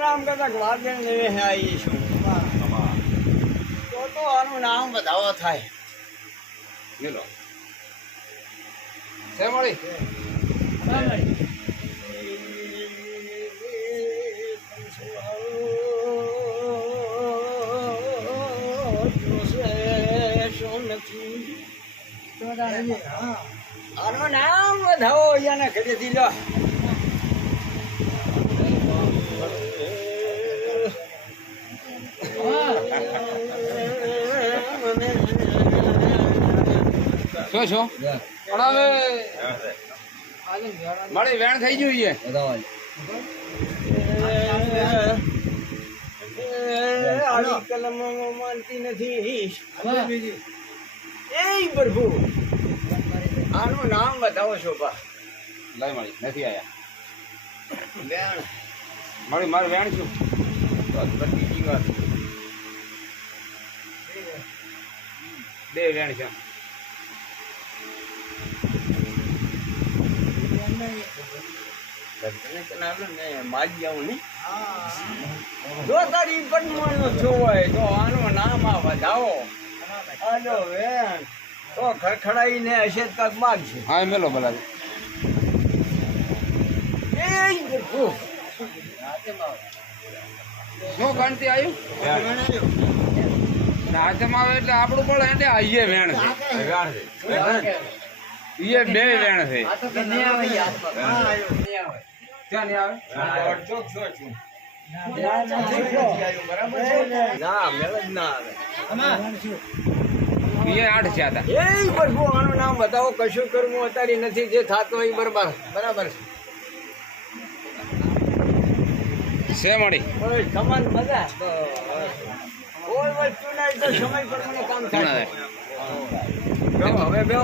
નામ કદાચ વાગણ લેવે હે આવી છું તો આનું નામ વધાવો થાય. ગેલો છે મળી આનું નામ વધાવો એને ખરીદી લો. શું શું પણ હવે મળી વેણ થઈ ગયું છે. આની કલમ માનતી નથી એ પ્રભુ આનું નામ બતાવો શોભા. લઈ મળી નથી આયા વેણ મળી મારે વેણ છું બધી જીવાત બે વેણ છે. જો તારી પટમાનો જોવાય તો આનું નામ આ વધાવો આનો વેણ તો ખડખડાઈને હશે તક માગ છે. હા મેલો ભલા એ પ્રભુ શું ગણતી આવ્યું હાથમાં આવે એટલે આપણું પડે એટલે આઈએ વેણ છે એ બે વેણ છે. ક્યાં નહીં આવે ના મેળ જ ના આવે. એ 8 છે હતા. એ પ્રભુ આનું નામ બતાવો. કશું કરવું અત્યારે નથી જે થતું હોય બરાબર બરાબર છે મળી ઓય કમાન બધા કોઈ વસ્તુ ના તો સમય પ્રમાણે કામ થાય. હવે બે